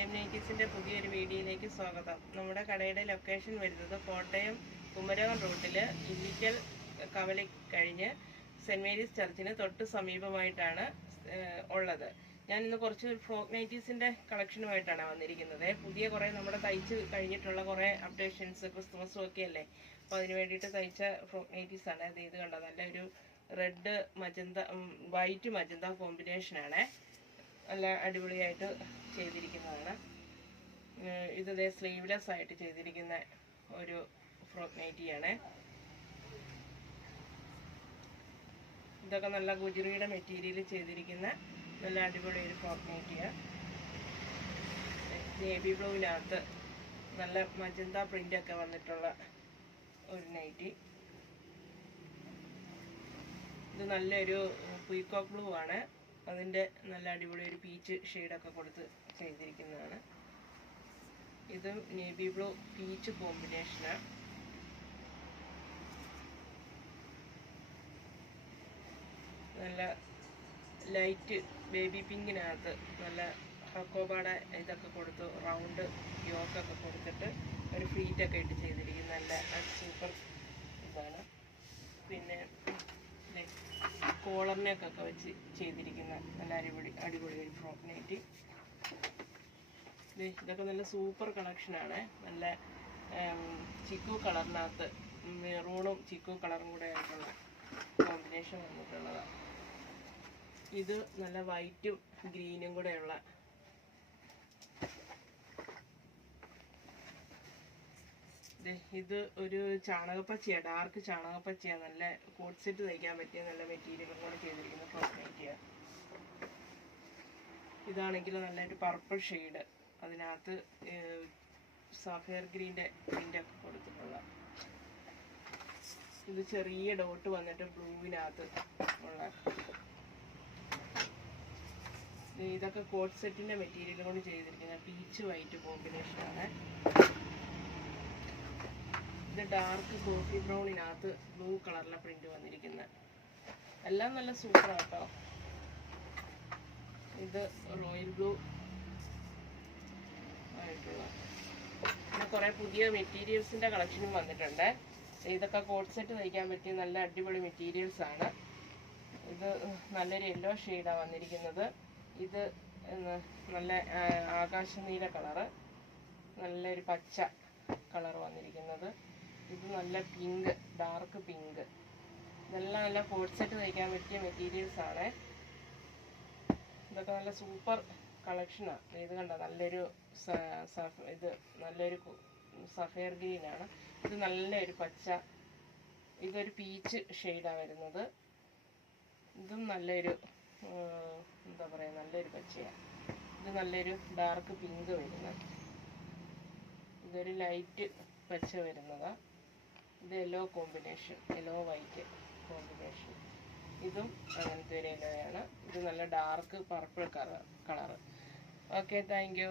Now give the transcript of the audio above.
പുതിയ പുതിയൊരു വീഡിയോയിലേക്ക് സ്വാഗതം. നമ്മുടെ കടയുടെ ലൊക്കേഷൻ വരുന്നത് കോട്ടയം കുമരകം റൂട്ടിൽ ഇല്ലിക്കൽ കവലി കഴിഞ്ഞ് സെന്റ് മേരീസ് ചർച്ചിന് തൊട്ട് സമീപമായിട്ടാണ് ഉള്ളത്. ഞാൻ ഇന്ന് കുറച്ച് ഫ്രോക്ക് നൈറ്റീസിന്റെ കളക്ഷനുമായിട്ടാണ് വന്നിരിക്കുന്നത്. പുതിയ കുറേ നമ്മുടെ തയ്ച്ച് കഴിഞ്ഞിട്ടുള്ള കുറേ അപ്ഡേഷൻസ് ക്രിസ്മസും ഒക്കെ അല്ലേ? അപ്പോൾ അതിന് വേണ്ടിയിട്ട് തയ്ച്ച ഫ്രോക്ക് നൈറ്റീസ് ആണ് ഇത് ഇത് കണ്ടോ? നല്ലൊരു റെഡ് മജന്ത വൈറ്റ് മജന്ത കോമ്പിനേഷനാണ്. നല്ല അടിപൊളിയായിട്ട് ചെയ്തിരിക്കുന്നതാണ്. ഇത് സ്ലീവ്ലെസ് ആയിട്ട് ചെയ്തിരിക്കുന്ന ഒരു ഫ്രോക്ക് നൈറ്റിയാണ് ഇതൊക്കെ നല്ല ഗുജറിയുടെ മെറ്റീരിയൽ ചെയ്തിരിക്കുന്ന നല്ല അടിപൊളി ഒരു ഫ്രോക്ക് നൈറ്റിയാണ് നേവി ബ്ലൂവിനകത്ത് നല്ല മജന്ത പ്രിന്റ് ഒക്കെ വന്നിട്ടുള്ള ഒരു നൈറ്റി ഇത് നല്ലൊരു പീക്കോക്ക് ബ്ലൂ ആണ്. അതിന്റെ നല്ല അടിപൊളി ഒരു പീച്ച് ഷെയ്ഡൊക്കെ കൊടുത്ത് ചെയ്തിരിക്കുന്നതാണ്. ഇത് നേവി ബ്ലൂ പീച്ച് കോമ്പിനേഷനാണ് നല്ല ലൈറ്റ് ബേബി പിങ്കിനകത്ത് നല്ല ഹക്കോബാടെ ഇതൊക്കെ കൊടുത്ത് റൗണ്ട് യോക്കൊക്കെ കൊടുത്തിട്ട് ഒരു ഫ്ലീറ്റൊക്കെ ഇട്ട് ചെയ്തിരിക്കുന്ന. നല്ല സൂപ്പർ ഇതാണ്. പിന്നെ കോളറിനെയൊക്കെ വെച്ച് ചെയ്തിരിക്കുന്ന നല്ല അടിപൊളി അടിപൊളി ഒരു ഫ്രോക്ക് നൈറ്റി. ഇതൊക്കെ നല്ല സൂപ്പർ കളക്ഷനാണ് നല്ല ചിക്കു കളറിനകത്ത് മെറൂണും ചിക്കു കളറും കൂടെ ആയിട്ടുള്ള കോമ്പിനേഷൻ വന്നിട്ടുള്ളതാണ് ഇത് നല്ല വൈറ്റും ഗ്രീനും കൂടെയുള്ള ഇത് ഒരു ചാണകപ്പച്ചയാണ് ഡാർക്ക് ചാണകപ്പച്ചയാണ് നല്ല കോട്ട് സെറ്റ് തയ്ക്കാൻ പറ്റിയ നല്ല മെറ്റീരിയലും കൂടെ ചെയ്തിരിക്കുന്ന നൈറ്റിയാണ് ഇതാണെങ്കിൽ നല്ലൊരു പർപ്പിൾ ഷെയ്ഡ് അതിനകത്ത് സഫയർ ഗ്രീന്റെ പ്രിന്റൊക്കെ കൊടുത്തിട്ടുള്ള. ഇത് ചെറിയ ഡോട്ട് വന്നിട്ട് ബ്ലൂവിനകത്ത് ഉള്ള. ഇതൊക്കെ കോട്ട് സെറ്റിന്റെ മെറ്റീരിയൽ കൊണ്ട് ചെയ്തിരിക്കുന്ന പീച്ച് വൈറ്റ് കോമ്പിനേഷനാണ് ഡാർക്ക് കോഫി ബ്രൗണിനകത്ത് ബ്ലൂ കളറിലെ പ്രിന്റ് വന്നിരിക്കുന്നത് എല്ലാം നല്ല സൂപ്പർ ആട്ടോ ഇത് റോയൽ ബ്ലൂ ആയിട്ടുള്ള. പിന്നെ കുറെ പുതിയ മെറ്റീരിയൽസിന്റെ കളക്ഷനും വന്നിട്ടുണ്ട്. ഇതൊക്കെ കോട്ട് സെറ്റ് തയ്ക്കാൻ പറ്റിയ നല്ല അടിപൊളി മെറ്റീരിയൽസ് ആണ്. ഇത് നല്ലൊരു യെല്ലോ ഷെയ്ഡാണ് വന്നിരിക്കുന്നത്. ഇത് നല്ല ആകാശ നീല കളറ് നല്ലൊരു പച്ച കളർ വന്നിരിക്കുന്നത്. ഇത് നല്ല പിങ്ക് ഡാർക്ക് പിങ്ക് ഇതെല്ലാം നല്ല കോട്ട് സെറ്റ് തയ്ക്കാൻ പറ്റിയ മെറ്റീരിയൽസ് ആണ്. ഇതൊക്കെ നല്ല സൂപ്പർ കളക്ഷനാണ് ഇത് കണ്ട? നല്ലൊരു ഇത് നല്ലൊരു സഫയർ ഗ്രീൻ ആണ്. ഇത് നല്ലൊരു പച്ച ഇതൊരു പീച്ച് ഷെയ്ഡാണ് വരുന്നത്. ഇതും നല്ലൊരു എന്താ പറയുക നല്ലൊരു പച്ചയാണ് ഇത് നല്ലൊരു ഡാർക്ക് പിങ്ക് വരുന്നത്. ഇതൊരു ലൈറ്റ് പച്ച വരുന്നതാ. ഇത് yellow combination yellow white combination ഇതും അങ്ങനത്തെ ഒരു യെല്ലോയാണ് ഇത് നല്ല dark purple colour colour okay thank